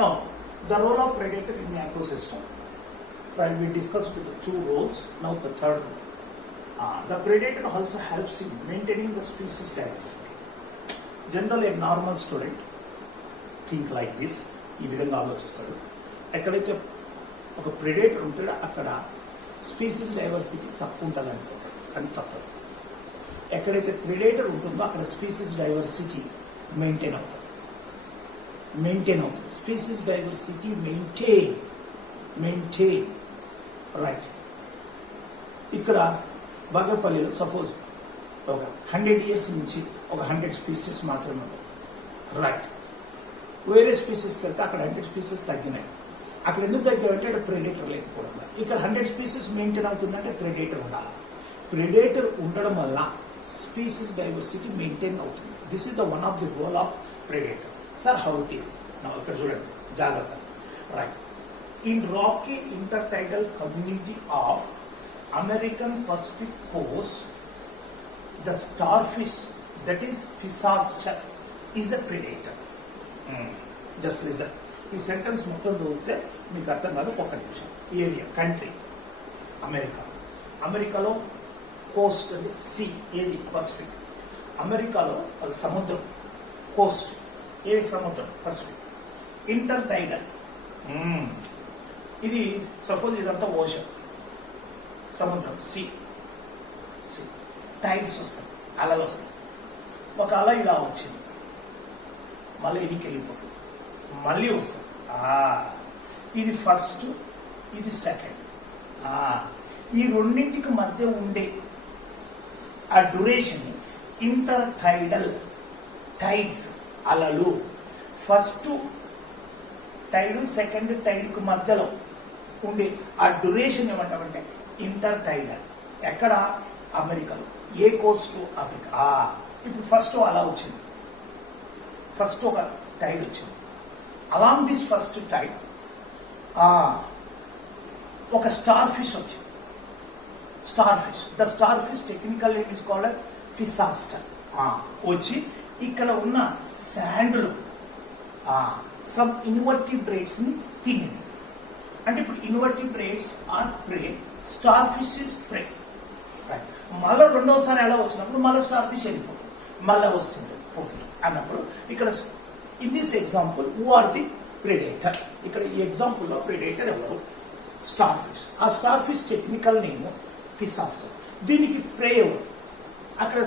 Now, the role of predator in the ecosystem. Right, we discussed the two roles. Now the third role. The predator also helps in maintaining the species diversity. Generally, a normal student think like this. ఈ విధంగా ఆలోచిస్తాడు. ఎక్కడైతే ఒక ప్రెడేటర్ ఉంటాడో అక్కడ species diversity తక్కువ ఉంటుంది అనుకుంటాడు, కానీ తప్పదు. ఎక్కడైతే ప్రెడేటర్ ఉంటుందో అక్కడ స్పీసీస్ డైవర్సిటీ మెయింటైన్ అవుతుంది. Species diversity maintain right. ఇక్కడ బాగేపల్లిలో సపోజ్ ఒక 100 years నుంచి ఒక 100 స్పీసీస్ మాత్రమే ఉంటాయి. రైట్. వేరే స్పీసీస్కి వెళ్తే అక్కడ 100 స్పీసీస్ తగ్గినాయి. అక్కడ ఎందుకు తగ్గాయంటే అక్కడ ప్రెడేటర్ లేకపోవడం వల్ల. ఇక్కడ 100 స్పీసీస్ మెయింటైన్ అవుతుందంటే ప్రెడేటర్ ఉండాలి. ప్రెడేటర్ ఉండడం వల్ల స్పీసీస్ డైవర్సిటీ మెయింటైన్ అవుతుంది. This is the one of the role of predator. Sir how it is నా ఇక్కడ చూడండి జాగ్రత్త. Right. In rocky intertidal community of American Pacific coast the starfish that is Pisaster is a predator. Just listen. ఈ sentence మొత్తం చదివితే మీకు అర్థం కాదు. ఒక్క నిమిషం. ఏరియా కంట్రీ అమెరికాలో కోస్ట్ అంటే సీ ఏది పసిఫిక్. అమెరికాలో అది సముద్రం. కోస్ట్ ఏది సముద్రం పసిఫిక్. ఇంటర్టైడల్ ఇది సపోజ్ ఇదంతా ఓషన్ సముద్రం సీ. టైడ్స్ వస్తాయి, అలలు వస్తాయి. ఒక అల ఇలా వచ్చింది, మళ్ళీ ఇదికి వెళ్ళిపోతుంది, మళ్ళీ వస్తుంది. ఇది ఫస్ట్, ఇది సెకండ్. ఈ రెండింటికి మధ్య ఉండే ఆ డ్యూరేషన్ ఇంటర్టైడల్. టైడ్స్ అలలు. ఫస్ట్ టైడ్ సెకండ్ టైడ్కి మధ్యలో ఉండే ఆ డ్యూరేషన్ ఏమంటామంటే ఇంటర్టైడల్. ఎక్కడ? అమెరికాలో. ఏ కోస్ట్? ఆఫ్రికా. ఇప్పుడు ఫస్ట్ అలా వచ్చింది, ఫస్ట్ ఒక టైడ్ వచ్చింది. అలాంగ్ దిస్ ఫస్ట్ టైడ్ ఒక స్టార్ ఫిష్ వచ్చింది. The star fish technical name is called as పిసాస్టర్. వచ్చి ఇక్కడ ఉన్న శాండ్లు సమ్ ఇన్వర్టిబ్రేట్స్ ని తినింది. అంటే ఇప్పుడు invertebrates are prey, star fish is prey. మళ్ళీ రెండోసారి ఎలా వచ్చినప్పుడు మళ్ళీ స్టార్ ఫిష్ వెళ్ళిపోతుంది, మళ్ళీ వస్తుంది పోతుంది అన్నప్పుడు ఇక్కడ in this example who are the predator. ఇక్కడ ఈ ఎగ్జాంపుల్లో ప్రెడేటర్ ఎవరు? Starfish. ఆ starfish technical name Pisaster. దీనికి ప్రే ఎవరు? అక్కడ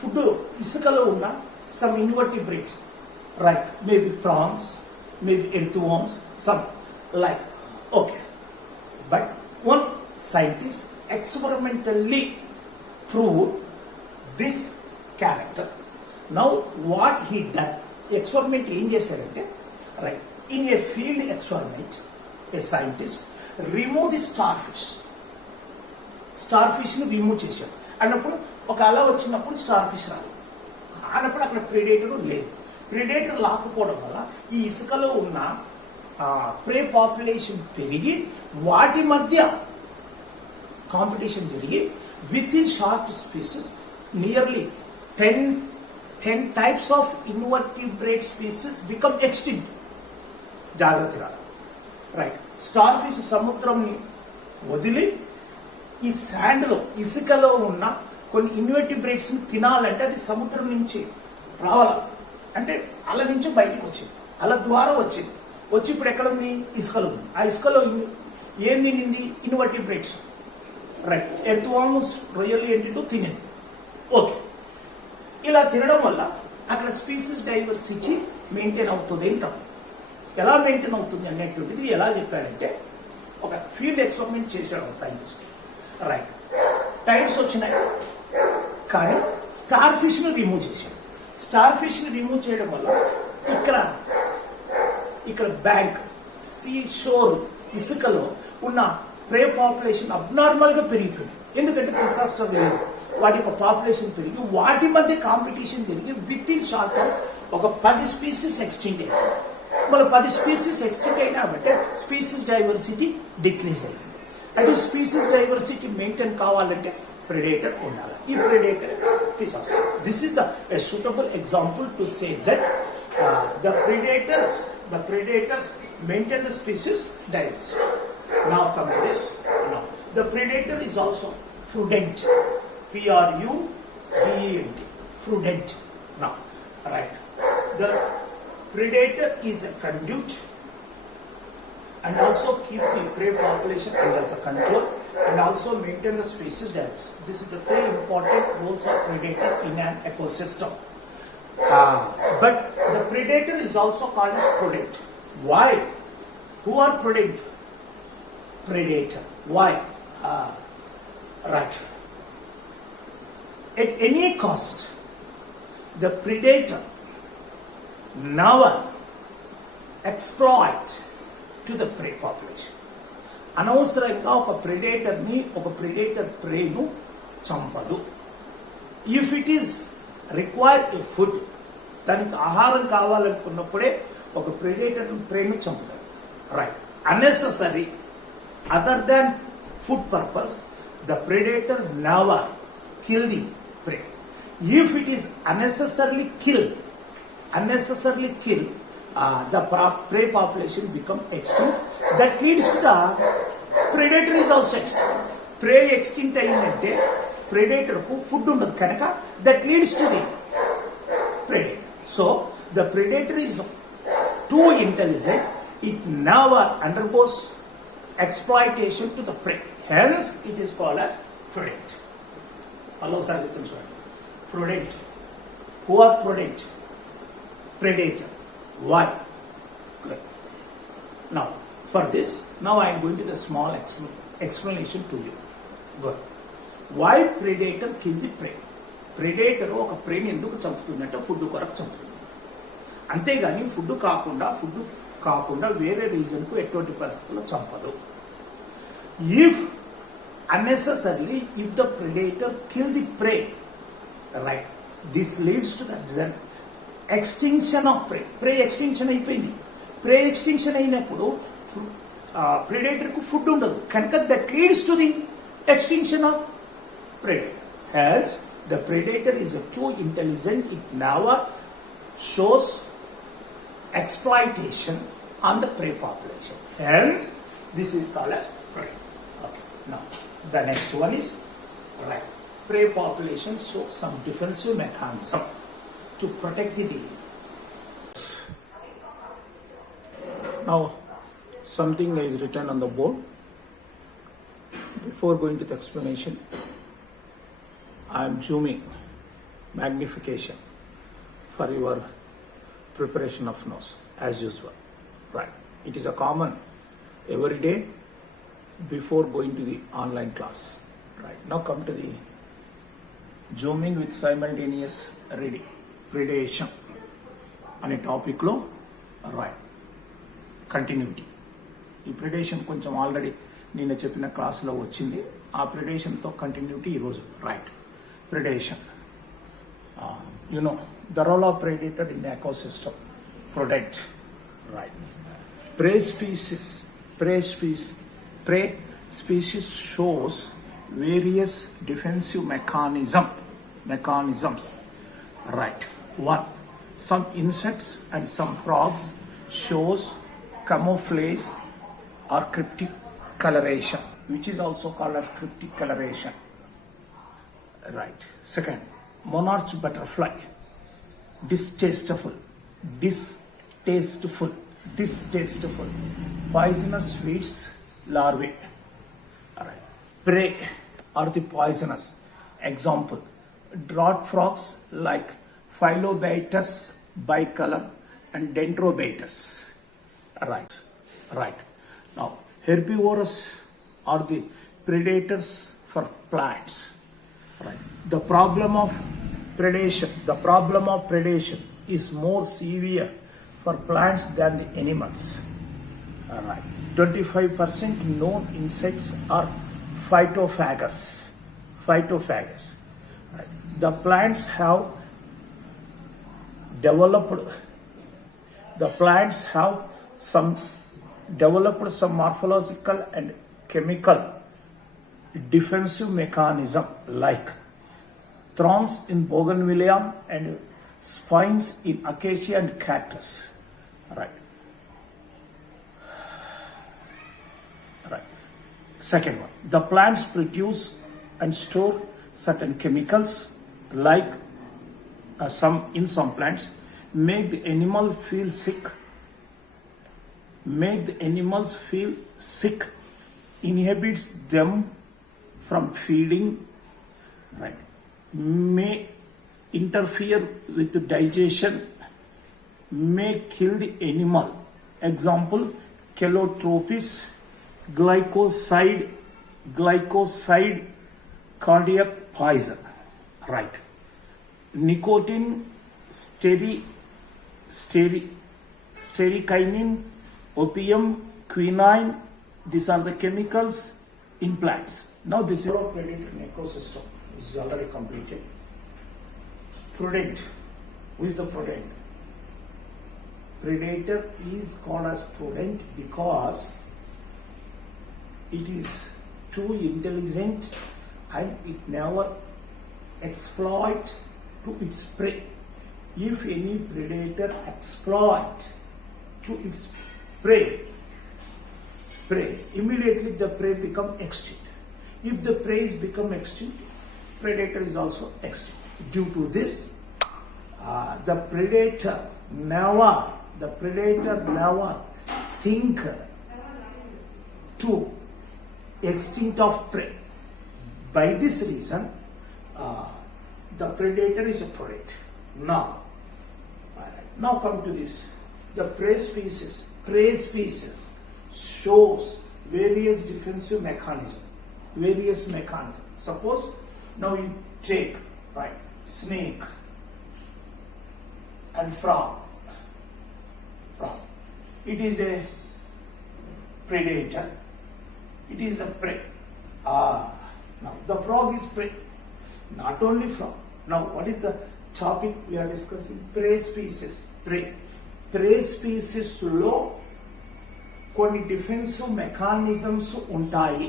ఫుడ్ ఇసుకలో ఉన్న some invertebrates, right, maybe prawns, maybe earthworms, some like. Okay, but one scientist experimentally proved this character. Now what he done, experiment ఏం చేశారంటే, right, in a field experiment a scientist remove the star ఫిష్ని రిమూవ్ చేశాడు. అన్నప్పుడు ఒక అల వచ్చినప్పుడు star fish రాదు అన్నప్పుడు అక్కడ ప్రెడేటర్ లేదు. ప్రెడేటర్ లేకపోవడం వల్ల ఈ ఇసుకలో ఉన్న ప్రే పాపులేషన్ పెరిగి వాటి మధ్య కాంపిటీషన్ జరిగి with in short species nearly 10 types of invertebrate species become extinct. జాగ్రత్తగా. రైట్. స్టార్ ఫిష్ సముద్రంని వదిలి ఈ శాండ్లో ఇసుకలో ఉన్న కొన్ని ఇన్వర్టిబ్రేట్స్ని తినాలంటే అది సముద్రం నుంచి రావాలి. అంటే అల నుంచి బయటకు వచ్చింది, అల ద్వారా వచ్చింది. వచ్చి ఇప్పుడు ఎక్కడ ఉంది? ఇసుకలో ఉంది. ఆ ఇసుకలో ఏం తినింది? ఇన్వర్టిబ్రేట్స్. రైట్. ఎర్త్వార్మ్స్, రొయ్యలు ఏంటంటూ తినింది. ఓకే, ఇలా తినడం వల్ల అక్కడ స్పీసీస్ డైవర్సిటీ మెయింటైన్ అవుతుంది అంటాం. ఎలా మెయింటైన్ అవుతుంది అనేటువంటిది ఎలా చెప్పారంటే, ఒక ఫీల్డ్ ఎక్స్పెరిమెంట్ చేశాడు సైంటిస్ట్. రైట్. టైడ్స్ వచ్చినాయి కానీ స్టార్ ఫిష్ని రిమూవ్ చేశాడు. స్టార్ ఫిష్ని రిమూవ్ చేయడం వల్ల ఇక్కడ బ్యాంక్, సీ షోర్, ఇసుకలో ఉన్న ప్రే పాపులేషన్ అబ్నార్మల్గా పెరిగిపోయింది. ఎందుకంటే డిసాస్టర్ లేదు, వాటి యొక్క పాపులేషన్ పెరిగి వాటి మధ్య కాంపిటీషన్ జరిగి విత్ ఇన్ షార్ట్ టైం ఒక 10 స్పీసీస్ ఎక్స్టింక్ట్ అయ్యాయి. మళ్ళీ 10 స్పీసీస్ ఎక్స్టింక్ట్ అయినా బట్టే స్పీసీస్ డైవర్సిటీ డిక్రీజ్ అయింది. అంటే స్పీసీస్ డైవర్సిటీ మెయింటైన్ కావాలంటే ప్రెడేటర్ ఉండాలి. ఈ predator Pisaster. This is the suitable example to say that the predators The predators maintain the species diversity. Now come to this. Now, the predator is also prudent. Prudent. Prudent. Now, right. The predator is a conduit and also keep the prey population under the control and also maintain the species diversity. This is the three important roles of predator in an ecosystem. But the predator is also called as prudent. Why? Who are prudent? Predator. Why? Right. At any cost, the predator never exploit to the prey population. అనవసరంగా ఒక ప్రెడేటర్ని ఒక predator ప్రేను చంపదు. If it is require a food, దానికి ఆహారం కావాలనుకున్నప్పుడే ఒక ప్రెడేటర్ ప్రేను చంపుతాడు. Right. Unnecessary other than food purpose the predator never kill the prey. If it is unnecessarily kill, the prey population become extinct. That leads to the predator is also extinct. Prey extinct అయిందంటే predator కు food ఉండదు కనుక that leads to the predator. So the predator is too intelligent. It never undergoes exploitation to the prey. Hence it is called as prudent. Hello, sir. Prudent. Who are prudent? Predator. Why? Good. Now, for this, now I am going to the small explanation to you. Good. Why predator kill the prey? Predator ఒక ప్రేని ఎందుకు చంపుతుందంటే ఫుడ్ కొరకు చంపుతుంది. అంతేగాని ఫుడ్ కాకుండా వేరే రీజన్కు ఎటువంటి పరిస్థితుల్లో చంపదు. Unnecessarily, if the predator kill the prey, right, this leads to the extinction of prey. Prey extinction అయిపోయింది. Prey extinction అయినప్పుడు predatorకు ఫుడ్ ఉండదు కనుక that leads to the extinction of predator. Hence, the predator is too intelligent. It never shows exploitation on the prey population. Hence, this is called as prey. Okay. Now, the next one is right. Prey population show some defensive mechanism to protect the prey. Now, something is written on the board. Before going to the explanation, I am zooming magnification for your preparation of notes as usual. Right. It is a common every day before going to the online class. Right. Now come to the zooming with simultaneous reading. Predation అనే టాపిక్లో right continuity. ఈ ప్రిడేషన్ కొంచెం ఆల్రెడీ నిన్న చెప్పిన క్లాస్లో వచ్చింది. ఆ ప్రిడేషన్తో కంటిన్యూటీ ఈరోజు. Right. Predation. the role of predator in the ecosystem. Prudent. Right. Prey species shows various defensive mechanisms. Right. One, some insects and some frogs shows camouflage or cryptic coloration, which is also called as cryptic coloration. Right. Second, monarch butterfly, distasteful, poisonous sweets larvae. Right. Prey are the poisonous. Example, drought frogs like Phyllobaetus bicolor and Dendrobaetus. Right. Now, herbivores are the predators for plants. Right. The problem of predation is more severe for plants than the animals. Right. 25% known insects are phytophagous. Right. The plants have developed some morphological and chemical defensive mechanism like thorns in bougainvillea and spines in acacia and cactus. Right. Second one, the plants produce and store certain chemicals like some plants make the animal feel sick, inhibits them from feeding, right, may interfere with the digestion, may kill the animal. Example, calotropis, glycoside, cardiac poison, right. Nicotine, stearine, opium, quinine, these are the chemicals in plants. Now this is predator ecosystem is already completed. Prudent, who is the prudent? Predator is called as prudent because it is too intelligent and it never exploit to its prey. If any predator exploit to its prey, immediately the prey become extinct. If the prey is become extinct, predator is also extinct. Due to this, the predator never think to extinct of prey. By this reason, the predator is a predator. Now come to this. The prey species shows various defensive mechanisms. Suppose now you take, right, snake and frog. It is a predator. It is a prey. Now the frog is prey. Not only frog. Now what is the topic we are discussing? Prey species. Prey species లో కొన్ని defensive mechanisms ఉంటాయి.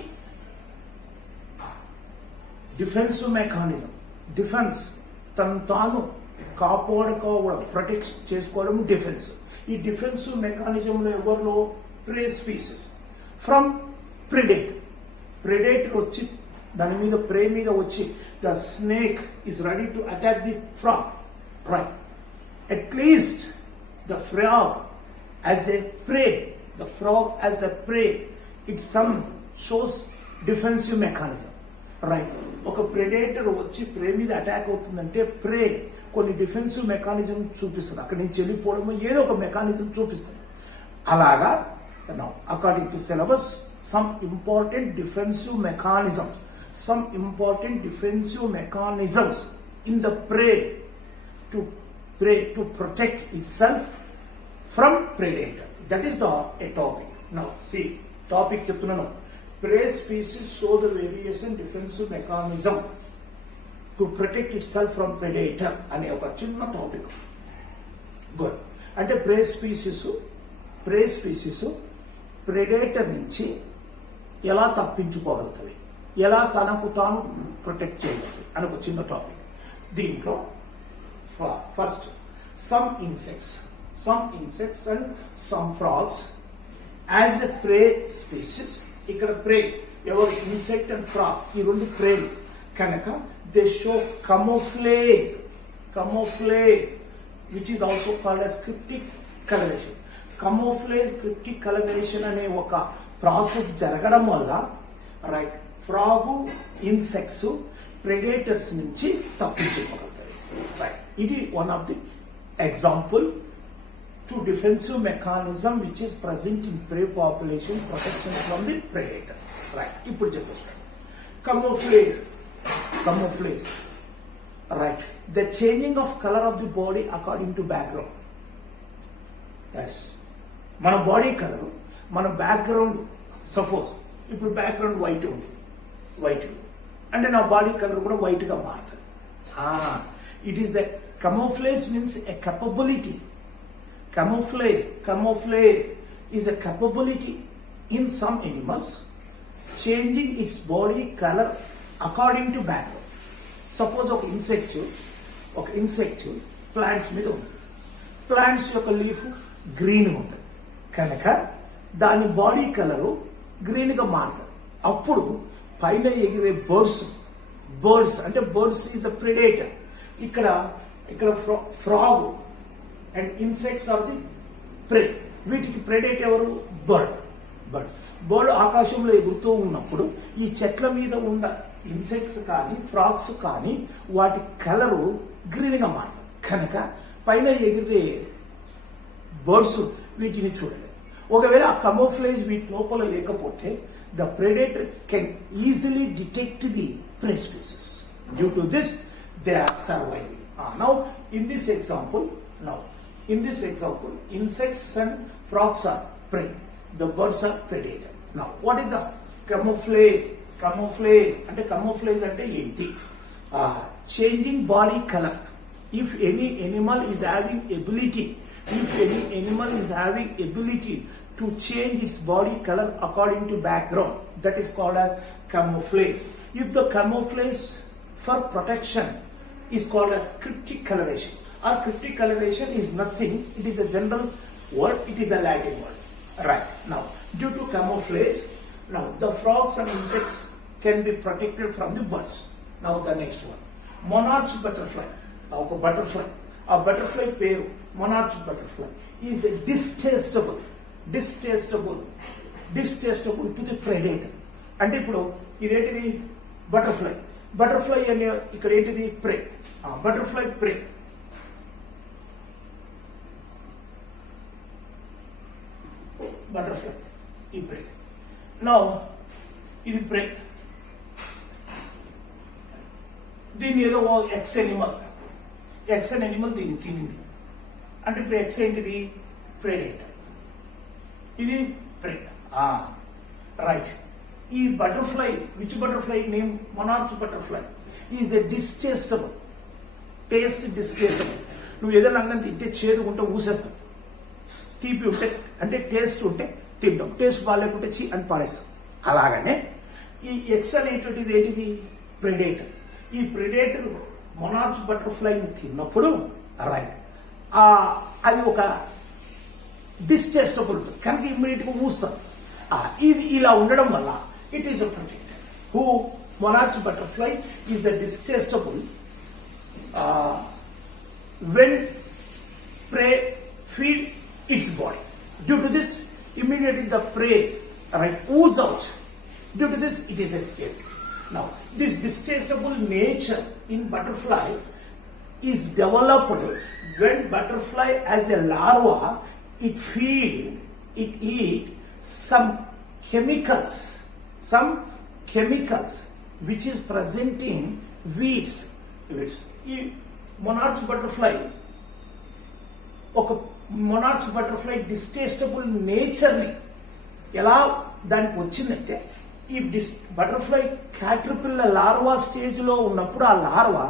డిఫెన్స్ తాను కాపాడుకోవడం, ప్రొటెక్ట్ చేసుకోవడం డిఫెన్స్. ఈ డిఫెన్సివ్ మెకానిజంలో ఎవరిలో? ప్రే species from predator వచ్చి దాని మీద ప్రే మీద వచ్చి the snake is ready to attack the frog, right. At least the frog as a pray, it some shows defensive mechanism, right. ఒక ప్రెడేటర్ వచ్చి ప్రే మీద అటాక్ అవుతుందంటే ప్రే కొన్ని డిఫెన్సివ్ మెకానిజం చూపిస్తుంది. అక్కడి నుంచి వెళ్ళిపోవడము ఏదో ఒక మెకానిజం చూపిస్తుంది. అలాగా according to syllabus some important defensive mechanisms in the prey to protect itself from predator. That is a topic. Now see, topic చెప్తున్నాను. Prey species show the various defensive mechanism to protect itself from predator అనే ఒక చిన్న topic. Good. అంటే ప్రే species predator నుంచి ఎలా తప్పించుకోగలుగుతుంది, ఎలా తనకు తాను ప్రొటెక్ట్ చేయగలుగుతుంది అని ఒక చిన్న టాపిక్. దీంట్లో first some insects and some frogs as a ప్రే స్పీసీస్. ఇక్కడ ప్రే ఎవరు? ఇన్సెక్ట్ అండ్ ఫ్రాగ్, ఈ రెండు ప్రే కనుక they show camouflage which is also called as cryptic coloration. Cryptic colouration అనే ఒక ప్రాసెస్ జరగడం వల్ల, రైట్, ఫ్రాగు ఇన్సెక్ట్స్ ప్రెడేటర్స్ నుంచి తప్పించుకోగలుగుతాయి, రైట్. ఇది one of the example to defensive mechanism which is present in prey population protection from the predator, right. ఇప్పుడు చెప్పేస్తాను. camouflage, right, the changing of colour of the body according to background. Yes, మన body colour, మన background, suppose ఇప్పుడు background white ఉంది అంటే నా body colour కూడా వైట్గా మారుతుంది. It is the camouflage means a capability. Camouflage is a capability in some animals changing its body color according to background. Suppose ఒక ఇన్సెక్ట్ ప్లాంట్స్ మీద ఉంది. ప్లాంట్స్ యొక్క లీఫ్ గ్రీన్ ఉంటుంది కనుక దాని బాడీ కలరు గ్రీన్గా మారుతుంది. అప్పుడు పైన ఎగిరే బర్డ్స్ అంటే బర్డ్స్ ఈజ్ ద ప్రెడేటర్. ఇక్కడ frog and insects are the prey. వీటికి ప్రెడేటర్ ఎవరు? బర్డ్ ఆకాశంలో ఎగురుతూ ఉన్నప్పుడు ఈ చెట్ల మీద ఉన్న ఇన్సెక్ట్స్ కానీ ఫ్రాగ్స్ కానీ వాటి కలరు గ్రీన్గా మారింది కనుక పైన ఎగిరే బర్డ్స్ వీటిని చూడలేదు. ఒకవేళ ఆ కమోఫ్లేజ్ వీటి లోపల లేకపోతే the predator can easily detect the prey species. Due to this, they are surviving. Now, in this example, insects and frogs are prey. The birds are predator. Now, what is the camouflage? Camouflage ante enti? Changing body color. If any animal is having ability to change its body color according to background, that is called as camouflage. If the camouflage for protection is called as cryptic coloration, or cryptic coloration is nothing, it is a general word, it is a Latin word. Right, now due to camouflage, now the frogs and insects can be protected from the birds. Now the next one, monarch butterfly. Now a butterfly pair, monarch butterfly is a distastable to the predator. అంటే ఇప్పుడు ఇదేంటిది? బటర్ఫ్లై అనే ఇక్కడ ఏంటిది? ప్రే. బటర్ఫ్లై ప్రే. బటర్ఫ్లై ఈ ప్రే. నౌ ఇది ప్రే. దీని ఏదో ఎక్స్ ఎనిమల్ దీన్ని తినింది అంటే ఇప్పుడు ఎక్స్ ఏంటిది? ప్రెడేటర్. ఇది ప్రే. రైట్. ఈ butterfly, which butterfly name? Monarch butterfly is a distasteful. నువ్వు ఏదైనా అన్నం తింటే చేదుకుంటే ఊసేస్తావు, తీపి ఉంటే అంటే టేస్ట్ ఉంటే తింటాం, టేస్ట్ బాగాలేకుంటే చీ అని పాడేస్తాం. అలాగనే ఈ ఎక్స్ అనేటువంటిది ఏంటిది? ప్రెడేటర్. ఈ ప్రెడేటర్ మొనార్చ్ బటర్ఫ్లైని తిన్నప్పుడు రైట్ అది ఒక డిస్టేస్టబుల్ కనుక ఇమ్మీడియట్గా ఊస్తాం. ఇది ఇలా ఉండడం వల్ల it is a protector. Who monarch butterfly is a distasteful when prey feed its body. Due to this, immediately the prey ooze out. Due to this, it is escaped. Now, this distastable nature in butterfly is developed when butterfly as a larva, it eat some chemicals which is present in weeds. ఈ మొనార్చ్ బటర్ఫ్లై డిస్టేస్టబుల్ నేచర్ని ఎలా దానికి వచ్చిందంటే ఈ butterfly caterpillar larva స్టేజ్లో ఉన్నప్పుడు ఆ లార్వా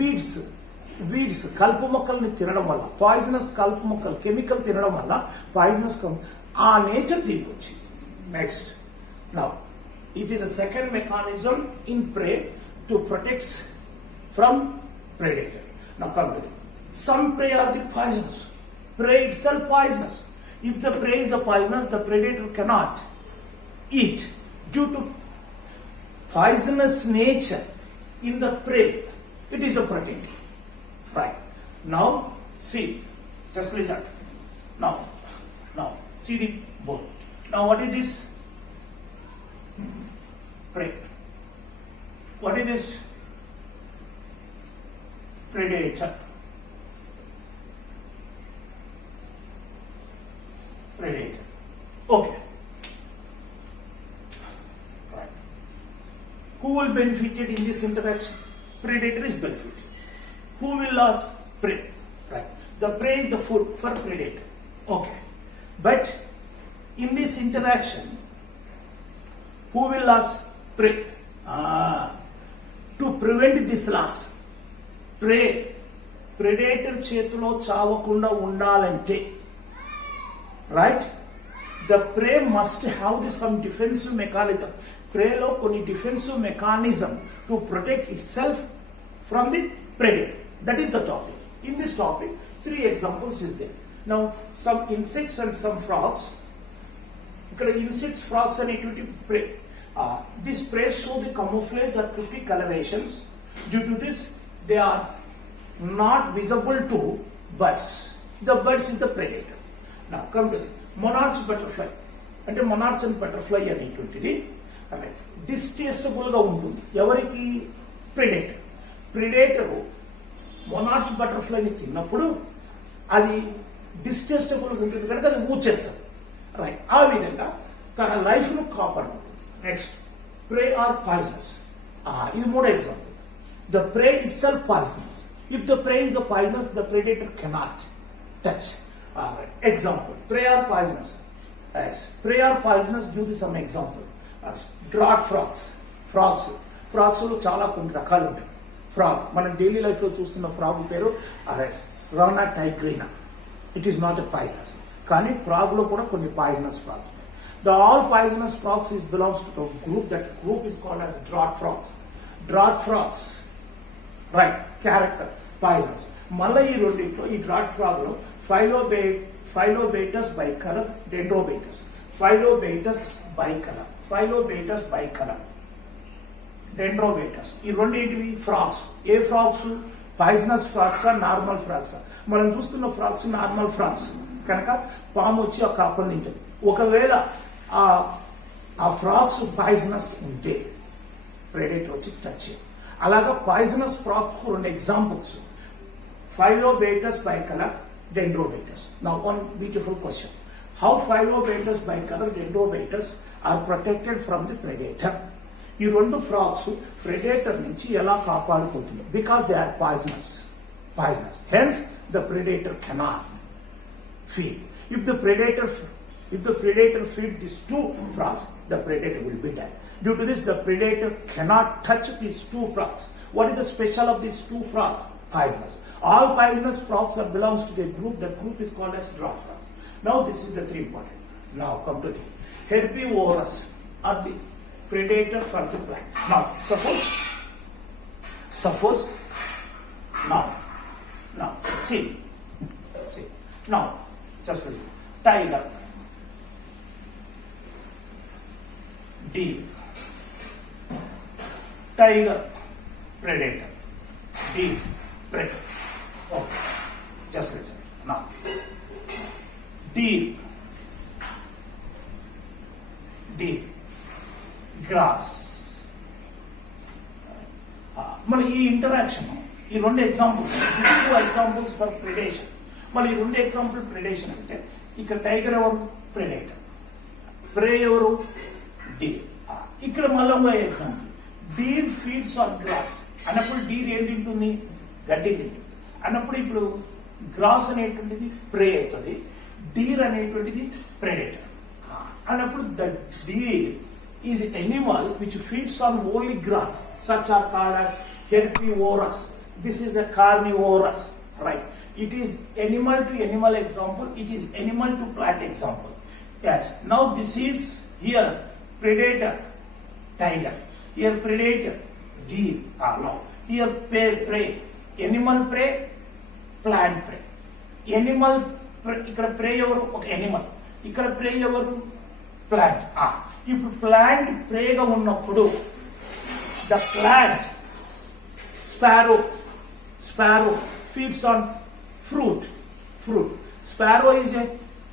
వీడ్స్ కలుపు మొక్కల్ని తినడం వల్ల, పాయిజనస్ కలుపు మొక్కలు కెమికల్ తినడం వల్ల పాయిజనస్ ఆ నేచర్ దీనికి వచ్చింది. Next, now it is a second mechanism in pray to protect from predator. Now come to it. Some prey are the poisonous. Prey itself poisonous. If the prey is a poisonous, the predator cannot eat due to poisonous nature in the prey. It is a protector. Right. Now see, just listen. Now see the bone. Now what is this? Prey. What is this? Predator. Okay. Right. Who will benefit in this interaction? Predator is benefited. Who will lose? Prey. Right. The prey is the food for predator. Okay. But in this interaction, who will lose? Prey. To prevent this loss, predator చేతిలో చావకుండా ఉండాలంటే right the prey must have the some defensive mechanism. ప్రేలో కొన్ని defensive mechanism to protect itself from the predator. That is the topic. In this topic 3 examples is there. Now some insects and some frogs. ఇక్కడ insects frogs అనేటువంటి prey. These sprays show the camouflage at quick elevations. Due to this, they are not visible to birds. The birds is the predator. Now come to the monarch butterfly. అంటే monarch and butterfly అనేటువంటిది డిస్టేస్టబుల్ గా ఉంటుంది ఎవరికి? Predator. Predator monarch బటర్ఫ్లైని తిన్నప్పుడు అది డిస్టేస్టబుల్ గా ఉంటుంది కనుక అది ఊచేస్తుంది. రైట్, ఆ విధంగా తన లైఫ్ ను కాపాడుతుంది. Next, prey are poisonous. ఇది మూడో example. The prey itself poisonous. If the prey is poisonous, the predator cannot touch. Example: prey are poisonous. Yes, prey are poisonous. Give you some example. Drought frogs. Frogs లో చాలా కొన్ని రకాలు ఉంటాయి. ఫ్రాగ్ మనం daily life లో చూస్తున్న frog పేరు Rana tigrina. It is not a poisonous. కానీ ఫ్రాగ్ లో కూడా కొన్ని పాయిజనస్ ఫ్రాగ్స్ ఉన్నాయి. The all poisonous frogs belongs to the group. That group is called as drought frogs. Drought frogs. Right, character poisons. మళ్ళీ ఈ రెండింటిలో ఈ డ్రాట్ ఫ్రాగ్ లో ఫైలోబేటస్ బైకలర్, డెండ్రోబేటస్. ఫైలోబేటస్ బైకలర్, డెండ్రోబేటస్. ఈ రెండింటివి ఫ్రాగ్స్. ఏ ఫ్రాగ్స్? పాయిజనస్ ఫ్రాగ్సా, నార్మల్ ఫ్రాగ్సా? మనం చూస్తున్న ఫ్రాగ్స్ నార్మల్ ఫ్రాగ్స్ కనుక పాము వచ్చి ఒక కాపలు తింటుంది. ఒకవేళ ఆ ఫ్రాగ్స్ పాయిజనస్ ఉంటే ప్రెడేటర్ వచ్చి టచ్ చేయాలి. అలాగా పాయిజనస్ ఫ్రాగ్ కు రెండు examples: Phyllobates bicolor, Dendrobates. Now one beautiful question: how Phyllobates bicolor, Dendrobates are protected from the predator? ఈ రెండు ఫ్రాగ్స్ ప్రెడేటర్ నుంచి ఎలా కాపాడుకుంటుంది? Because they are poisonous. Hence the predator cannot feed. If the predator feed these two frogs, the predator will be dead. Due to this, the predator cannot touch these two frogs. What is the special of these two frogs? Poisonous. All poisonous frogs belongs to the group. That group is called as drought frogs. Now this is the three important. Now come to the herbivores are the predator for the plant. Now suppose now see now just listen. Tiger, deer, tiger, predator, deer, predator. Okay, just listen. Now, deer, grass. మన ఈ ఇంటరాక్షన్, ఈ రెండు examples, two examples for predation. మళ్ళీ ఈ రెండు example predation అంటే ఇక్కడ టైగర్ ఎవరు? ప్రెడేటర్. ప్రే ఎవరు? డీర్. ఇక్కడ మళ్ళీ example: deer feeds on grass అన్నప్పుడు డీర్ ఏం తింటుంది? గడ్డి తింటుంది అన్నప్పుడు ఇప్పుడు గ్రాస్ అనేటువంటిది ప్రే అవుతుంది, డీర్ అనేటువంటిది ప్రెడేటర్ అన్నప్పుడు the deer is animal which feeds on only grass. Such are called as herbivorous. This is a carnivorous, right? It is animal to animal example. It is animal to plant example. Yes. Now this is here predator, tiger. Here predator, deer. No. Here prey, animal prey, plant prey. Animal ఇక్కడ prey ఎవరు? ఒక animal. ఇక్కడ prey ఎవరు? plant. ఇప్పుడు plant prey గా ఉన్నప్పుడు the plant sparrow feeds on fruit. Sparrow is a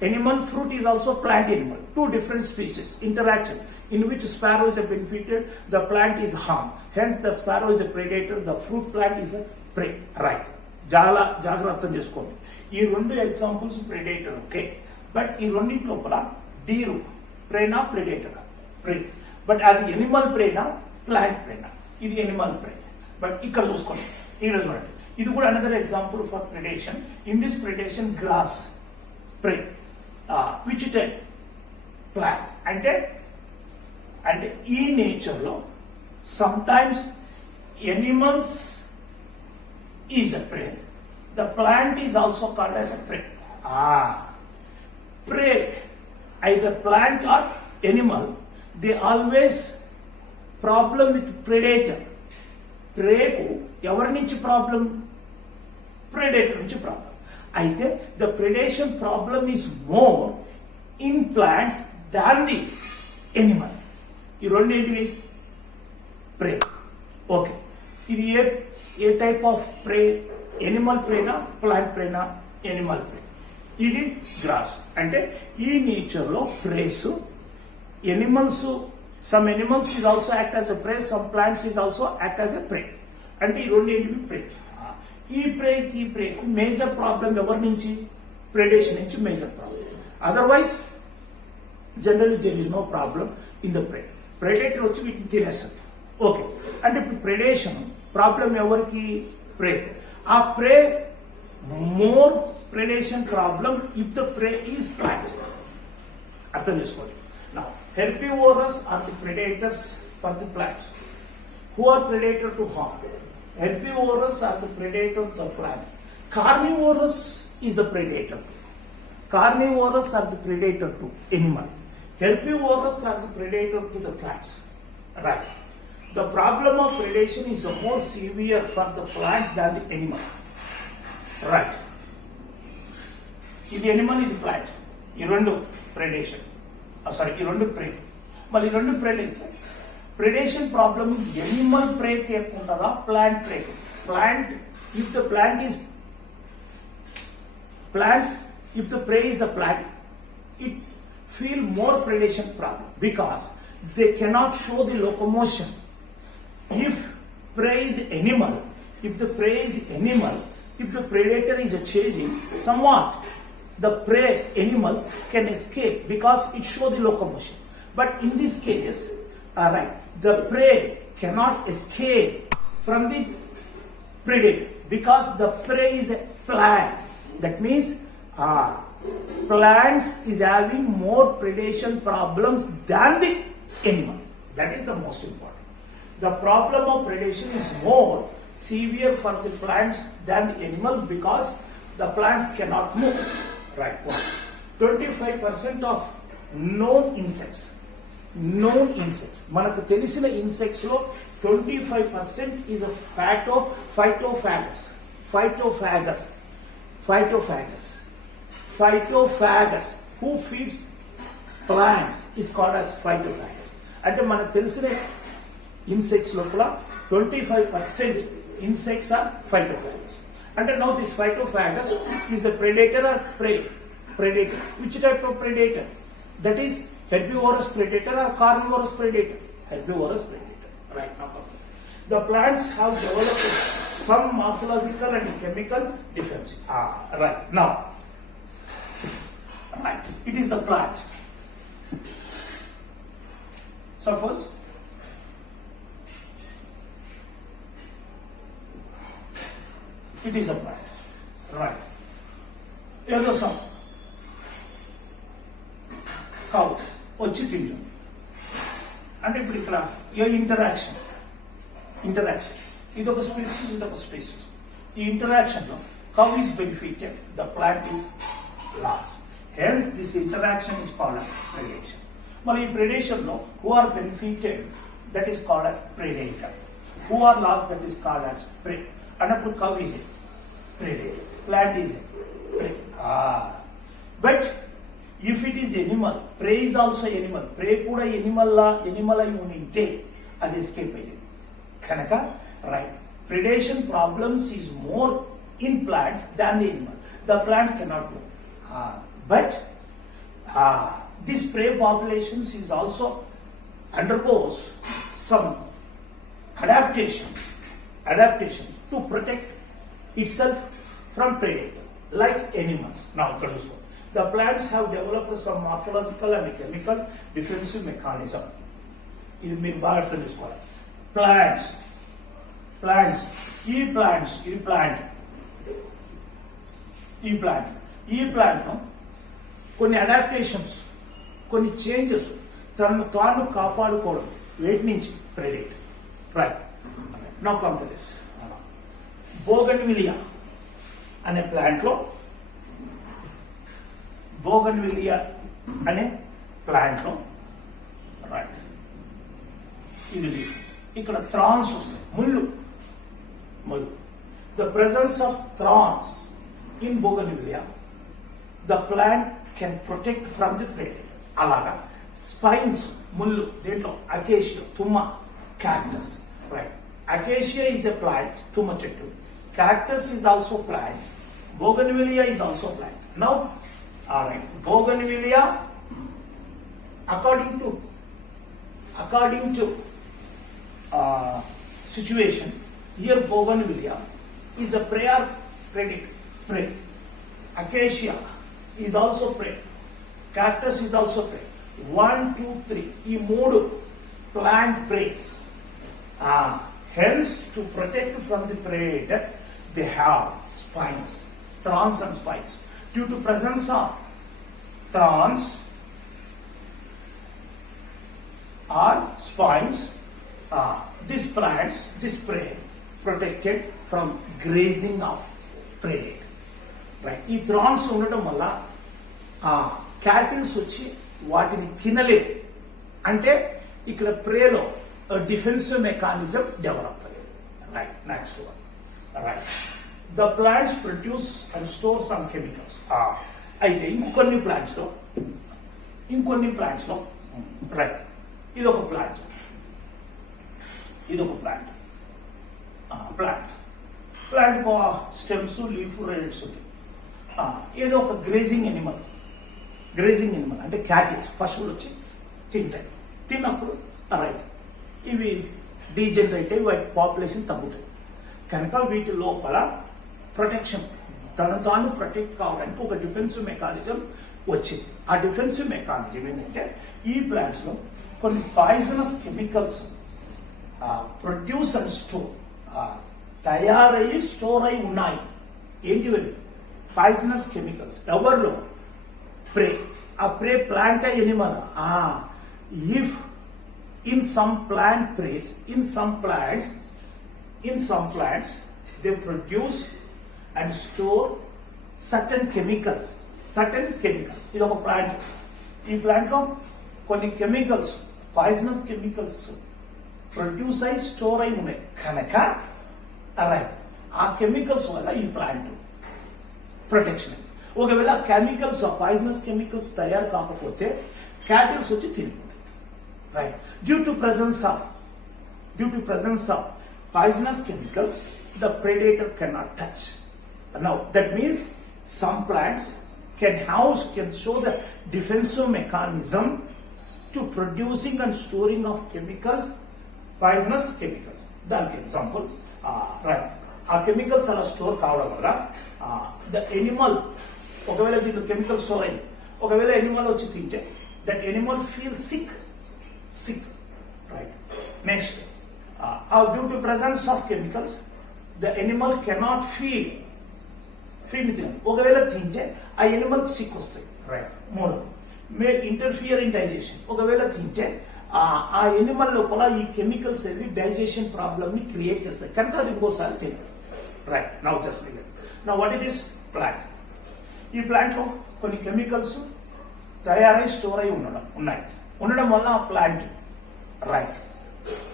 animal, fruit is also plant animal. Two different species interaction in which sparrow is benefited, the plant is harmed. Hence the sparrow is a predator, the fruit plant is a prey. Right. జాగ్రత్త చేసుకోండి. ఈ రెండు examples predator. Okay, but ఈ రెండింటి లోపల డీరు ప్రేనా ప్రెడేటర్? ప్రే. బట్ అది ఎనిమల్ ప్రేనా ప్లాంట్ ప్రేనా? ఇది ఎనిమల్ ప్రే. బట్ ఇక్కడ చూసుకోండి, ఇక్కడ చూడండి, ఇది కూడా another example for predation. In this predation grass prey, which type? Plant. అంటే ఈ నేచర్ లో sometimes animals is a prey, the plant is also called as a prey. Prey either plant or animal, they always problem with predator. ప్రేకు ఎవరి నుంచి problem? Predator నుంచి problem. అయితే the predation problem is more in plants than the animal. ఈ రెండు ఏంటివి prey. Okay, ఇది ఏ టైప్ ఆఫ్ ప్రే? ఎనిమల్ ప్రేనా, ప్లాంట్ ప్రేనా? Animal prey. ఇది గ్రాస్. అంటే ఈ నేచర్ లో preys, animals, some animals is also act as a prey, some plants is also act as a prey. అంటే ఈ రెండు ఏంటివి ప్రే. ఈ ప్రేకు మేజర్ ప్రాబ్లం ఎవరి నుంచి? ప్రెడేషన్ నుంచి major problem. Otherwise generally there is no problem in the prey. Predator వచ్చి వీటిని తినేస్తుంది. ఓకే, అంటే ఇప్పుడు ప్రెడేషన్ ప్రాబ్లం ఎవరికి? ప్రే. ఆ prey more predation problem if the prey is plant. అర్థం చేసుకోండి. Now herbivores are the predators for the plants. Who are predator to harm? Herbivores are the predator to the plant. Carnivorous is the predator. Carnivorous are the predator to animal. Herbivores are the predator to the plants. Right. The problem of predation is more severe for the plants than the animal. Right. ఇది ఎనిమల్, ఇది ప్లాంట్. ఈ రెండు predation, sorry ఈ రెండు ప్రే. మళ్ళీ ఈ రెండు predation problem Animal ప్రేకి ఎక్కువ ఉంటుందా, ప్లాంట్ ప్రేకి? Plant, if the plant is plant, if the prey is a plant, it feel more predation problem because they cannot show the locomotion. If prey is animal, if the predator is chasing somewhat, the prey animal can escape because it show the locomotion. But in this case, right, the prey cannot escape from the predator because the prey is a plant. That means plants is having more predation problems than the animal. That is the most important. The problem of predation is more severe for the plants than the animals because the plants cannot move. Right. 25% of known insects, మనకు తెలిసిన ఇన్సెక్ట్స్ లో 25% is a phytophagous. Phytophagous who feeds plants is called as phytophagous. అంటే మనకు తెలిసిన ఇన్సెక్ట్స్ లోపల 25% insects are phytophagous. అంటే now this phytophagous is a predator or prey? Predator. Which type of predator? That is herbivorous predator or carnivorous predator? Herbivorous predator. Right now. The plants have developed some morphological and chemical difference. Right. Now, right, it is the plant. Suppose it is a plant. Right. ఏదో some cow వచ్చి తింటుంది. అంటే ఇప్పుడు ఇక్కడ ఏ ఇంటరాక్షన్, ఇది ఒక స్పీసీస్, ఇది ఒక స్పీసీస్. ఈ ఇంటరాక్షన్ లో cow is benefited, the plant is lost. Hence this interaction is called as predation. మరి ఈ predation లో who are benefited, that is called as predator. Who are lost, that is called as prey. అన్నప్పుడు cow is a predator, plant is a prey. But if it is animal, prey is also animal. Prey కూడా animal అయి ఉంటే అది escape అయ్యేది కనుక right. Predation problems is more in plants than the animal. The plant cannot do. But this prey populations is also undergoes some adaptation to protect itself from predator like animals. Now the plants have developed some morphological and chemical defensive mechanism. ఇది మీరు బాగా అర్థం చేసుకోవాలి. ప్లాంట్స్ ఈ ప్లాంట్ కొన్ని అడాప్టేషన్స్, కొన్ని చేంజెస్ తనను తాను కాపాడుకోవడం వేటి నుంచి? Predator. Right. Now come to this. Bougainvillea అనే ప్లాంట్లో రైట్, ఇది ఇక్కడ థ్రాన్స్ వస్తాయి, ముళ్ళు. The presence of thorns in bougainvillea, the plant can protect from the predator. అలాగా spines, mullu, dentlo, acacia, tumma, cactus, right? Acacia is a plant, tumma chettu. Cactus is also plant. Bougainvillea is also plant. Now, all right, Bougainvillea, according to situation, here Bougainvillea is a prey or predator? Prey. Acacia is also prey. Cactus is also prey. 1, 2, 3. ఈ మూడు plant preys. Hence, to protect from the predator, they have spines, thorns and spines. Due to presence of thorns or spines, these plants, this prey, protected from grazing of predator. Right? ఈ thorns ఉండటం వల్ల క్యాటిల్స్ వచ్చి వాటిని తినలేదు. అంటే ఇక్కడ ప్రేలో defensive mechanism develop అయ్యింది. Right, next one. Right, the plants produce and store some chemicals. అయితే ఇంకొన్ని ప్లాంట్స్లో రైట్, ఇదొక ప్లాంట్ స్టెమ్స్, లీఫ్, రేడ్స్ ఉంది. ఏదో ఒక గ్రేజింగ్ ఎనిమల్ అంటే క్యాటిల్స్, పశువులు వచ్చి తింటాయి. తిన్నప్పుడు రైట్, ఇవి డీజనరేట్ అయ్యి వాటి పాపులేషన్ తగ్గుతుంది. కనుక వీటి లోపల ప్రొటెక్షన్, తను తాను ప్రొటెక్ట్ కావడానికి ఒక డిఫెన్సివ్ మెకానిజం వచ్చింది. ఆ డిఫెన్సివ్ మెకానిజం ఏంటంటే ఈ ప్లాంట్స్లో కొన్ని poisonous chemicals produce and store, తయారయ్యి స్టోర్ అయి ఉన్నాయి. ఏంటివి? Poisonous chemicals. ఎవరిలో? ప్రే. ఆ prey plant animal. If in some plant preys, in some plants they produce and store certain chemicals. ఇది ఒక ప్లాంట్. ఈ ప్లాంట్ లో కొన్ని కెమికల్స్, పాయిజనస్ కెమికల్స్ ప్రొడ్యూస్ అయి స్టోర్ అయి ఉన్నాయి. కనుక ఆ కెమికల్స్ వల్ల ఈ ప్లాంట్ ప్రొటెక్షన్. ఒకవేళ కెమికల్స్, పాయిజనస్ కెమికల్స్ తయారు కాకపోతే క్యాటిల్స్ వచ్చి తింటుంది. Right, due to presence of poisonous chemicals, the predator cannot touch. Now that means some plants can show the defensive mechanism to producing and storing of chemicals, poisonous chemicals. దానికి example right, ఆ కెమికల్స్ అలా స్టోర్ కావడం వల్ల the Animal, ఒకవేళ దీంట్లో chemical store అయింది, ఒకవేళ animal వచ్చి తింటే that animal feel sick. Right. Next, due to presence of chemicals, the animal cannot feed. ఒకవేళ తింటే ఆ ఎనిమల్ సిక్ వస్తాయి. రైట్. మూడు, మే ఇంటర్ఫియర్ ఇన్ డైజెషన్. ఒకవేళ తింటే ఆ ఎనిమల్ లోపల ఈ కెమికల్స్ అవి డైజెషన్ ప్రాబ్లమ్ ని క్రియేట్ చేస్తాయి. కనుక అది ఇంకోసారి తినదు. Right, now just now what it is plant. ఈ ప్లాంట్ లో కొన్ని కెమికల్స్ తయారై స్టోర్ అయి ఉండడం వల్ల ఆ plant right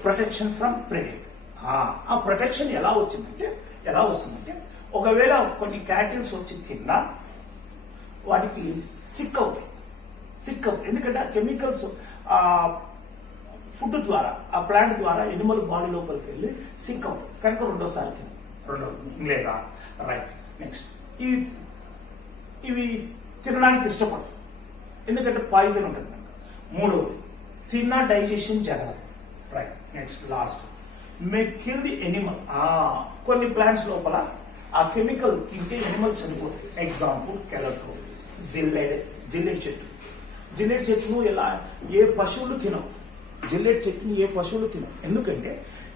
protection from predator. ఆ ప్రొటెక్షన్ ఎలా వస్తుందంటే ఒకవేళ కొన్ని క్యాటిల్స్ వచ్చి తిన్నా వాటికి సిక్ అవుతాయి. ఎందుకంటే ఆ కెమికల్స్ ఫుడ్ ద్వారా, ఆ ప్లాంట్ ద్వారా ఎనిమల్ బాడీ లోపలికి వెళ్ళి సిక్ అవుతాయి. కనుక రెండోసారి లేదా. రైట్, నెక్స్ట్, ఇవి తినడానికి ఇష్టపడదు ఎందుకంటే పాయిజన్ ఉంటుంది కనుక. మూడవది, తిన్నా డైజెషన్ జరగదు. Right, next last, May kill the Animal. కొన్ని ప్లాంట్స్ లోపల ఆ కెమికల్ తింటే ఎనిమల్ చనిపోతాయి. ఎగ్జాంపుల్ కెలట్రోపిస్, జిల్లెడ్ చెట్లు ఎలా ఏ పశువులు తినవు. ఎందుకంటే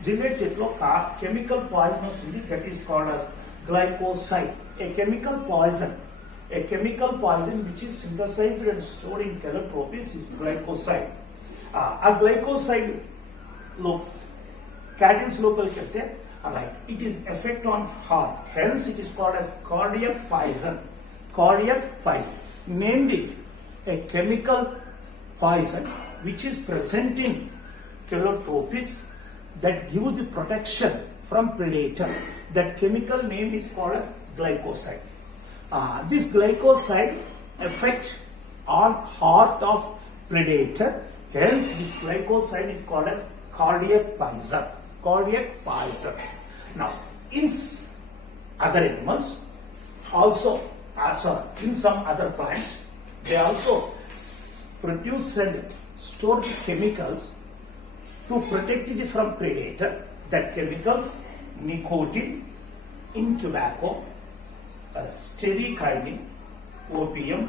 జిల్లెడ్ చెట్టులో కెమికల్ పాయిజన్ వస్తుంది. That is called as glycoside, a chemical poison which is synthesized and stored in Calotropis is glycoside. ఆ గ్లైకోసైడ్ లో క్యాటిల్స్ లోపలికి వెళ్తే it is effect on heart, hence it is called as cardiac poison. Namely, a chemical poison which is present in Calotropis that gives the protection from predator. That chemical name is called as glycoside. This glycoside effect on heart of predator. Hence, this glycoside is called as cardiac poison. Cardiac poison. Now, in other animals, also, in some other plants, they also produce and store the chemicals to protect it from predator. That chemicals, nicotine in tobacco, stearine, opium,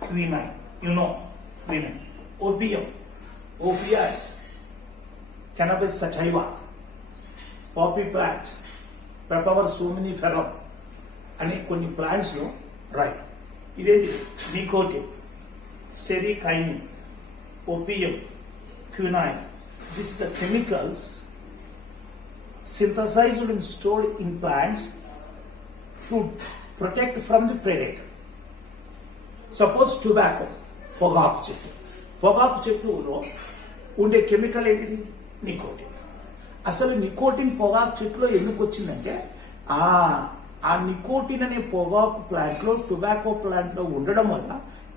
quinine. You know, quinine, opium, opiates, cannabis sativa, poppy plants, papaver somniferum అనే కొన్ని ప్లాంట్స్లో రైట్ ఇదేంటి నికోటిన్, స్టెరికైనిన్, opium, quinine. These are the chemicals synthesized and stored in plants to protect from the predator. Suppose tobacco, పొగాకు చెట్టు. పొగాకు చెట్టులో ఉండే కెమికల్ ఏంటిది? నికోటిన్. అసలు నికోటిన్ పొగాకు చెట్టులో ఎందుకు వచ్చిందంటే ఆ నికోటిన్ అనే పొగాకు ప్లాంట్లో, టొబాకో ప్లాంట్లో ఉండడం వల్ల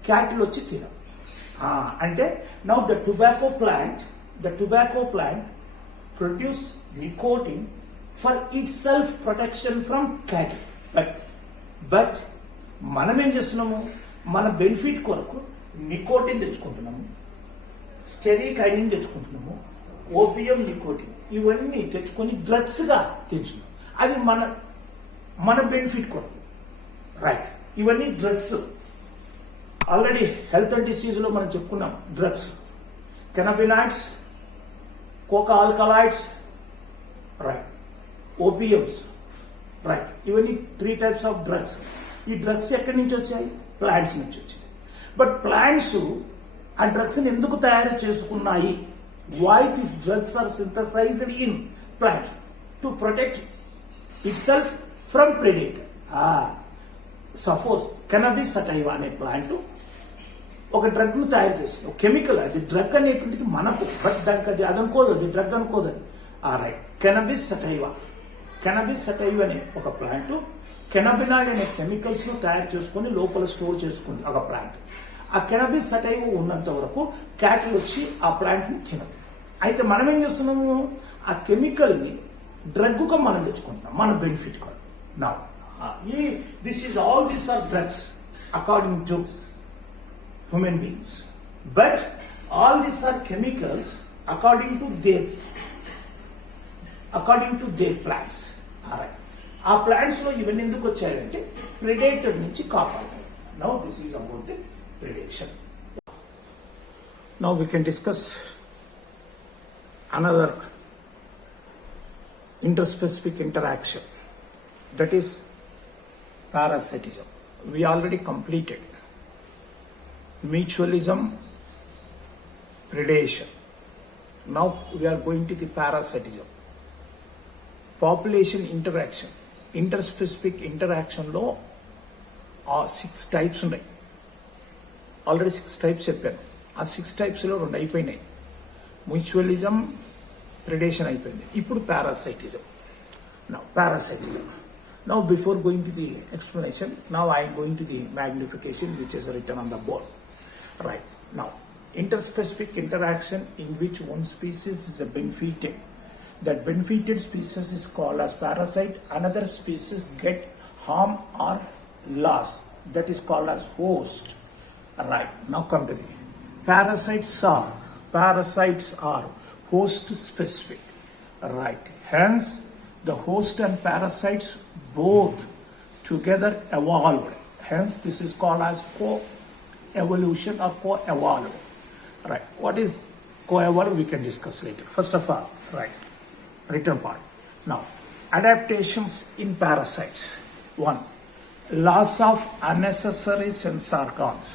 క్యాటిల్ వచ్చి తినవు. అంటే now the tobacco plant produce nicotine for it self protection from cattle. But మనం ఏం చేస్తున్నాము? మన బెనిఫిట్ కొరకు నికోటిన్ తెచ్చుకుంటున్నాము, స్టెరికైనిన్ తెచ్చుకుంటున్నాము, ఓపియం, నికోటిన్ ఇవన్నీ తెచ్చుకొని డ్రగ్స్గా తెచ్చుకున్నాం. అది మన బెనిఫిట్ కొరకు, రైట్? ఇవన్నీ డ్రగ్స్. ఆల్రెడీ హెల్త్ అండ్ డిసీజ్లో మనం చెప్పుకున్నాం drugs, cannabinoids, coca alkaloids, right, opiums, right. ఇవన్నీ 3 types ఆఫ్ డ్రగ్స్. ఈ డ్రగ్స్ ఎక్కడి నుంచి వచ్చాయి? ప్లాంట్స్ నుంచి వచ్చాయి. బట్ ప్లాంట్స్ ఆ డ్రగ్స్ని ఎందుకు తయారు చేసుకున్నాయి? Why these drugs are synthesized in plant to protect itself from predator. Suppose cannabis sativa అనే ప్లాంట్ ఒక డ్రగ్ను తయారు చేస్తుంది, ఒక కెమికల్. అది డ్రగ్ అనేటువంటిది మనకు, బట్ దానికి అది అనుకోదు, అది డ్రగ్ అనుకోదు. అది రైట్. కెనబిస్ సటైవా అనే ఒక ప్లాంట్ కెనబినాయిడ్ అనే కెమికల్స్ను తయారు చేసుకొని లోపల స్టోర్ చేసుకుంది ఒక ప్లాంట్. ఆ కెనబిస్ సటైవా ఉన్నంత వరకు క్యాటిల్ వచ్చి ఆ ప్లాంట్ని తినదు. అయితే మనం ఏం చేస్తున్నాము? ఆ కెమికల్ని డ్రగ్గా మనం తెచ్చుకుంటాం మన బెనిఫిట్ కొరకు. నా all these are drugs according to human beings, but all these are chemicals according to their plants. Alright, ఆ ప్లాంట్స్ లో ఇవన్నీ ఎందుకు వచ్చాయంటే ప్రెడేటర్ నుంచి కాపాడాలి. Now this is about the predation. Now we can discuss another interspecific interaction, that is parasitism. We already completed mutualism, predation. Now we are going to the parasitism. Population interaction, interspecific interaction లో 6 types ఉన్నాయి. ఆల్రెడీ 6 types చెప్పాను. ఆ 6 typesలో 2 అయిపోయినాయి. Mutualism, predation అయిపోయింది. ఇప్పుడు parasitism. Now before going to the explanation, now I am going to the magnification which is written on the board. Right. Now, interspecific interaction in which one species is benefited. That benefited species is called as parasite. Another species get harm or loss. That is called as host. Right. Now come to the parasites are host specific. Right. Hence, the host and parasites both together evolved. Hence, this is called as co-evolution or co-evolved. Right. What is co-evolved? We can discuss later. First of all, right, written part. Now, adaptations in parasites. 1. Loss of unnecessary sense organs.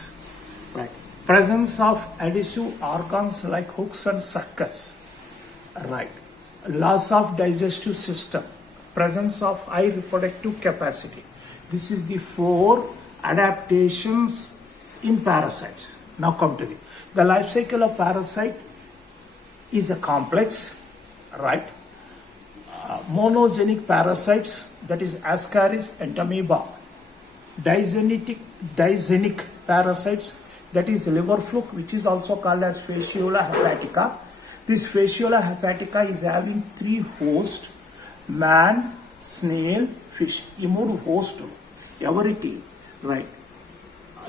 Right. Presence of adhesive organs like hooks and suckers. Right. Loss of digestive system. Presence of high reproductive capacity. This is the 4 adaptations in parasites. Now come to the life cycle of parasite is a complex, right? Monogenic parasites, that is Ascaris and Amoeba. Digenic parasites, that is liver fluke, which is also called as Fasciola hepatica. This Fasciola hepatica is having 3 hosts: man, snail, fish. ఈ 3 hosts ఎవరికి right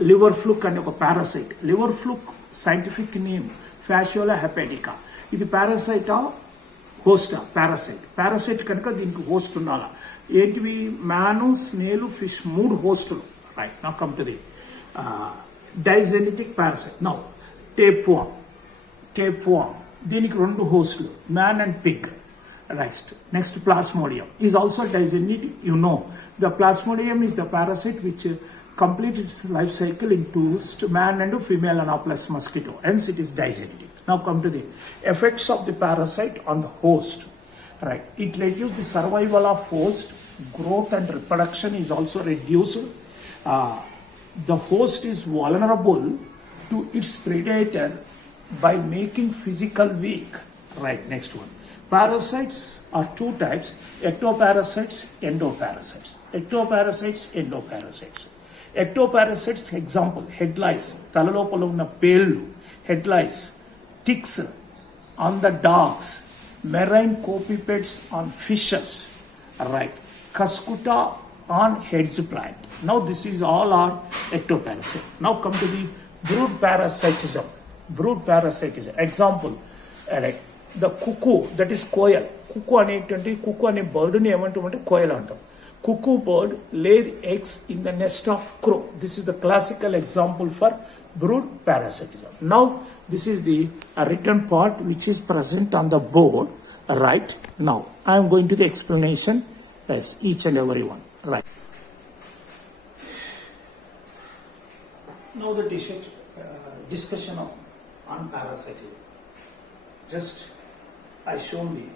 liver fluke అనే ఒక parasite. Liver fluke scientific name Fasciola hepatica. ఇది పారాసైటా హోస్టా? పారాసైట్ కనుక దీనికి host ఉండాలా. ఏంటివి? మ్యాను, స్నేలు, ఫిష్, 3 హోస్టులు. Right, now come to the digenetic parasite. Now tapeworm దీనికి 2 హోస్టులు, man and pig. Right, next plasmodium is also digenetic. You know the plasmodium is the parasite which complete its life cycle in 2 man and female Anopheles mosquito, hence it is digenetic. Now come to the effects of the parasite on the host. Right, it reduces the survival of host, growth and reproduction is also reduced. The host is vulnerable to its predator by making physical weak. Right, next one. Parasites are 2 types: ectoparasites, endoparasites. Ectoparasites example: head lice, తల లోపల ఉన్న పేళ్ళు, head lice, ticks on the dogs, marine copepeds on fishes, right, cuscuta on hedge plant. Now this is all are ectoparasite. Now come to the brood parasitism. Example, like the cuckoo, that is koel. Cuckoo అనే బర్డ్ని ఏమంటామంటే కోయల్ అంటాం. Cuckoo bird laid eggs in the nest of crow. This is the classical example for brood parasitism. Now this is the written part which is present on the board. Right, now I am going to the explanation as each and every one. Right, now the discussion on parasitism. Just I shown the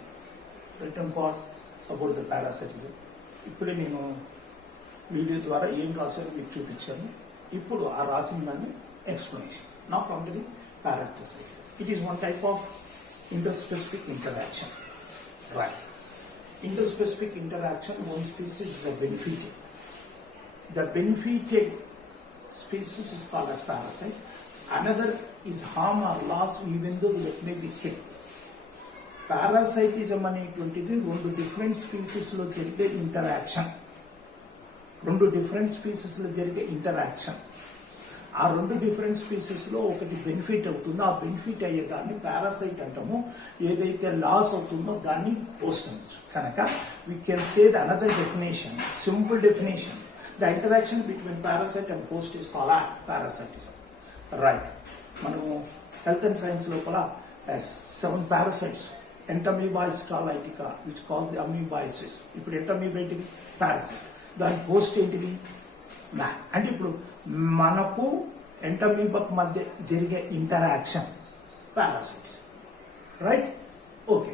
written part about the parasitism. ఇప్పుడే నేను వీడియో ద్వారా ఏం రాశారో మీకు చూపించాను. ఇప్పుడు ఆ రాసిన దాన్ని explanation. Now come to the parasitism. It is one type of interspecific interaction. Right, interspecific interaction. One species is benefited. The benefited species is called as parasite. Another is harm or loss even though it may be killed. పారాసైటిజం అనేటువంటిది 2 డిఫరెంట్ స్పీసీస్లో జరిగే ఇంటరాక్షన్. ఆ 2 డిఫరెంట్ స్పీసీస్లో ఒకటి బెనిఫిట్ అవుతుందో ఆ బెనిఫిట్ అయ్యే దాన్ని పారాసైట్ అంటాము. ఏదైతే లాస్ అవుతుందో దాన్ని పోస్ట్ అనొచ్చు. కనుక we can say the another definition, simple definition, the interaction between parasite and host is called parasitism. Right, మనము హెల్త్ అండ్ సైన్స్ లోపల 7 parasites. Entamoeba histolytica, which causes the amoebiasis. ఇప్పుడు ఎంటమీబా ఏంటిది? పారాసైట్. దాని post ఏంటిది? Man. అంటే ఇప్పుడు మనకు ఎంటమీబాకు మధ్య జరిగే interaction parasite. Right, okay.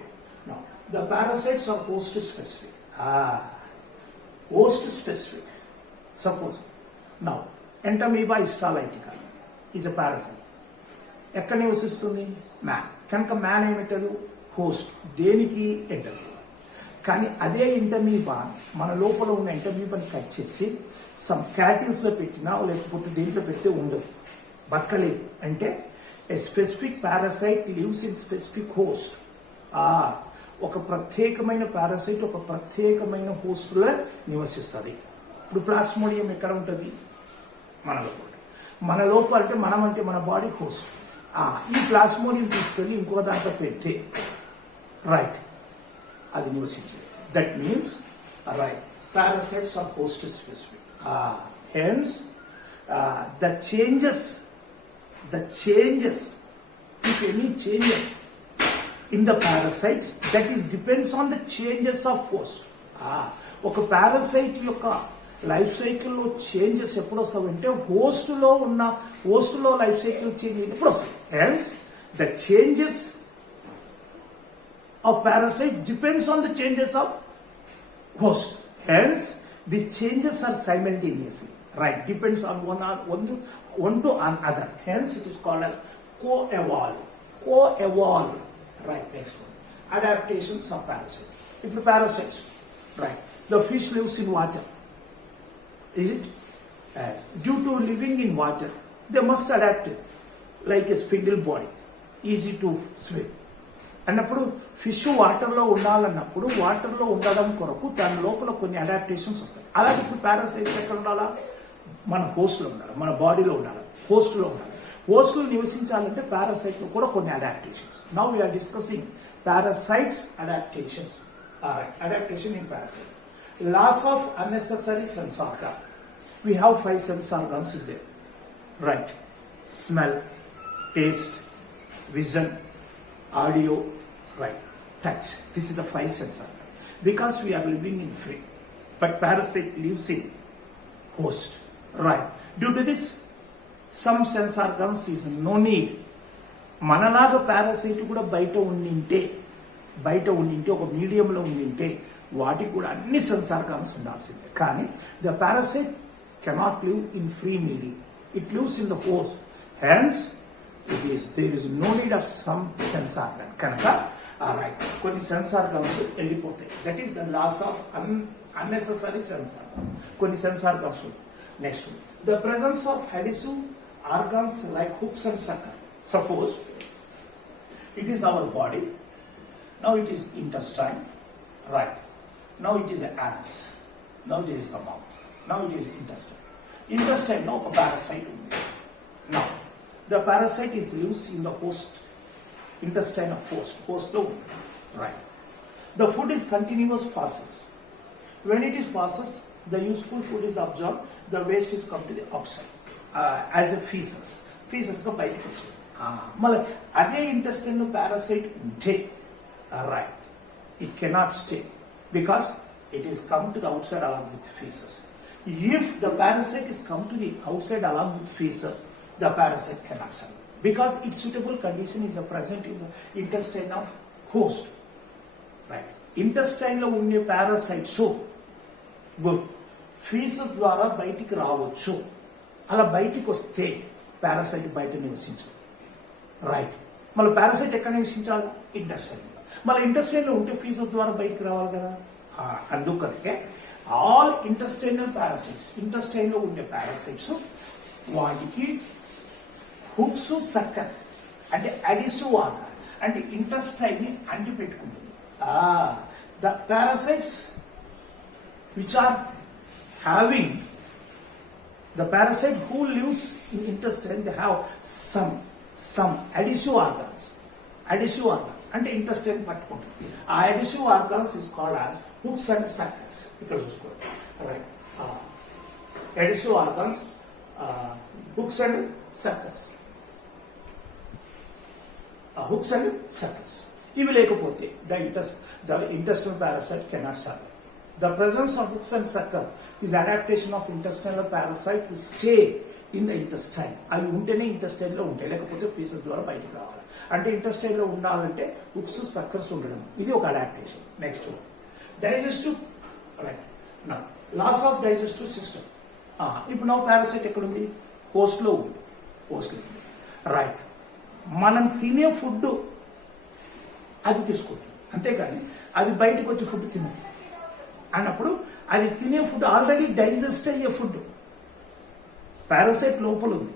Now the parasites are host specific. Suppose now Entamoeba histolytica is a parasite. ఎక్కడ నివసిస్తుంది? మ్యాన్. కనుక మ్యాన్ ఏమిటాడు? హోస్ట్. దేనికి? ఎంటమీబా. కానీ అదే ఎంటమీబా మన లోపల ఉన్న ఎంటమీబాని కట్ చేసి సమ్ క్యాటిల్స్లో పెట్టినా లేకపోతే దేంట్లో పెడితే ఉండదు, బతకలేదు. అంటే a specific parasite lives in specific host. ఒక ప్రత్యేకమైన పారాసైట్ ఒక ప్రత్యేకమైన హోస్ట్లో నివసిస్తుంది. ఇప్పుడు ప్లాస్మోడియం ఎక్కడ ఉంటుంది? మన లోపల. మన లోపల అంటే మనం అంటే మన బాడీ హోస్ట్. ఈ ప్లాస్మోడియం తీసుకెళ్ళి ఇంకో దాంట్లో పెడితే రైట్ అది నివసించింది. That means right parasites are host specific. Hence the changes, if any changes in the parasites, that is depends on the changes of host. ఒక పారాసైట్ యొక్క లైఫ్ సైకిల్లో చేంజెస్ ఎప్పుడు వస్తాయంటే హోస్ట్లో లైఫ్ సైకిల్ చేంజ్ ఎప్పుడు వస్తాయి. Hence the changes of parasites depends on the changes of host. Hence, these changes are simultaneously. Right, depends on one to another. Hence, it is called as co-evolve. Right, next one. Adaptations of parasites. If the parasites, right, the fish lives in water. Is it? Due to living in water, they must adapt like a spindle body, easy to swim అన్నప్పుడు fish వాటర్లో ఉండాలన్నప్పుడు వాటర్లో ఉండడం కొరకు దాని లోపల కొన్ని అడాప్టేషన్స్ వస్తాయి. అలాగే ఇప్పుడు పారాసైట్స్ ఎక్కడ ఉండాలా? మన హోస్ట్లో ఉండాలి, మన బాడీలో ఉండాలి, హోస్ట్లో ఉండాలి. హోస్ట్లో నివసించాలంటే పారాసైట్లో కూడా కొన్ని adaptations. Now we are discussing parasites adaptations. Alright, adaptation in parasite. Loss of unnecessary sense organ. We have 5 sense organs in there. Right. Smell, taste, vision, audio, right. Touch. This is the 5 sense organs. Because we are living in free. But parasite lives in host. Right. Due to this, some sense organs is no need. మనలాగా పారాసైట్ కూడా బయట ఉండింటే ఒక మీడియంలో ఉండింటే వాటికి కూడా అన్ని సెన్స్ ఆర్గాన్స్ ఉండాల్సిందే. కానీ the parasite cannot live in free medium, it lives in the host, hence there is no need of some sense organ. కనుక కొన్ని సెన్స్ ఆర్గాన్స్ వెళ్ళిపోతాయి. That is the loss of unnecessary sense organ. కొన్ని sense organs. Next, the presence of adhesive organs like hooks and sucker. Suppose it is our body, now it is intestine, right? Now it is an anus, now it is the mouth, now it is intestine. Intestine no parasite. Now the parasite is lives in the host, intestine of host no, right? The food is continuous process. When it is passes, the useful food is absorbed, the waste is come to the outside as a feces go బయటకు వచ్చింది. మళ్ళీ అదే ఇంటెస్టైన్ లో పారాసైట్ ఉంటే right, it cannot stay because it is come to the out side along with faeces. If the parasite is come to the out side along with faeces, the parasite cannot survive because it suitable condition is present in the intestine of host. Right, intestine లో ఉండే parasites good faeces ద్వారా బయటికి రావచ్చు. అలా బయటికి వస్తే పారాసైట్ బయట నివసించదు. రైట్, మళ్ళీ పారాసైట్ ఎక్కడ నివసించాలి? ఇంటెస్టైన్. మళ్ళీ ఇంటెస్టైన్ లో ఉంటే ఫీసెస్ ద్వారా బయటికి రావాలి కదా. అందుకనే ఆల్ ఇంటెస్టైనల్ పారాసైట్స్, ఇంటెస్టైన్ లో ఉండే పారాసైట్స్ వాటికి హుక్స్ సక్కర్స్ అంటే అడిసివ్ ఆర్గాన్ అంటే ఇంటెస్టైన్ ని అంటి పెట్టుకుంటుంది. The parasites which are having the parasite who lives in intestine, they have some adhesive organs. Adhesive organs అంటే intestine పట్టుకుంటుంది. ఆ adhesive organs is called as hooks and suckers. ఇక్కడ చూసుకోండి. Right, adhesive organs, hooks and suckers. Hooks and suckers. ఇవి లేకపోతే the intestinal parasite cannot survive. The presence of hooks and sucker is adaptation of intestinal parasite to stay in the intestine. అవి ఉంటేనే ఇంటెస్టైన్ లో ఉంటాయి, లేకపోతే ఫీసెస్ ద్వారా బయటకు రావాలి. అంటే ఇంటెస్టైన్ లో ఉండాలంటే హుక్స్ సక్కర్స్ ఉండడం, ఇది ఒక అడాప్టేషన్. Next, digestive. రైట్, నా లాస్ ఆఫ్ డైజెస్టివ్ సిస్టమ్. ఇప్పుడు నా పారాసైట్ ఎక్కడుంది? హోస్ట్లో ఉంది. రైట్, మనం తినే ఫుడ్ అది తీసుకుంటుంది, అంతేకాని అది బయటకు వచ్చే ఫుడ్ తినదు. అన్నప్పుడు అది తినే ఫుడ్ ఆల్రెడీ డైజెస్ట్ అయ్యే ఫుడ్. పారాసైట్ లోపల ఉంది,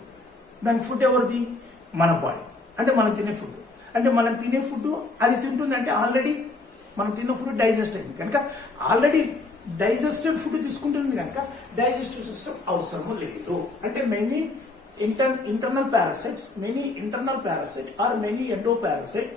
దాని ఫుడ్ ఎవరిది? మన బాడీ. అంటే మనం తినే ఫుడ్, అంటే మనం తినే ఫుడ్ అది తింటుంది, అంటే ఆల్రెడీ మనం తిన్న ఫుడ్ డైజెస్ట్ అయింది కనుక ఆల్రెడీ డైజెస్టెడ్ ఫుడ్ తీసుకుంటుంది కనుక డైజెస్టివ్ సిస్టమ్ అవసరం లేదు. అంటే many internal parasites, many internal parasites or many endoparasites